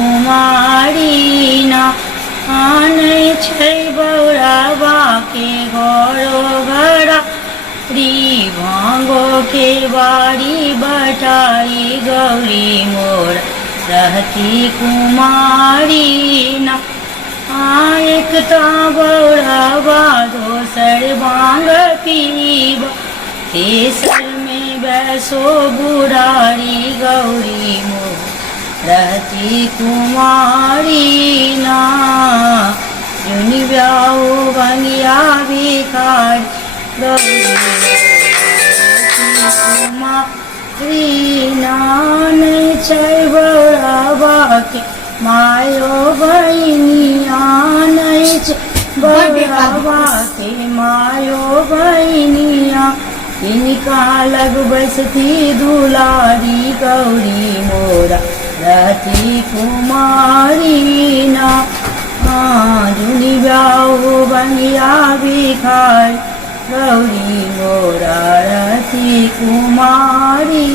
कुमारी ना आनै छै बौराबा के घरो घरा री भांगो के बारी बटाई गौरी मोर रहती कुमारी ना एक ता बौराबा दोसर भांग पीब तेसर में बैसो बुढ़ारी गौरी मोर रहती कुमारी ना जुनि ब्याओ बंगिया भिखारी गौरी कुमारी ना नै छै बौराबा के मायो बहिनिया नै छै बौराबा के मायो बहिनिया तिनका लग बैसती दुलारी गौरी मोरा रहती कुमारी ना जुनि ब्याओ बंगिया भिखारी गौरी मोरा रहती कुमारी।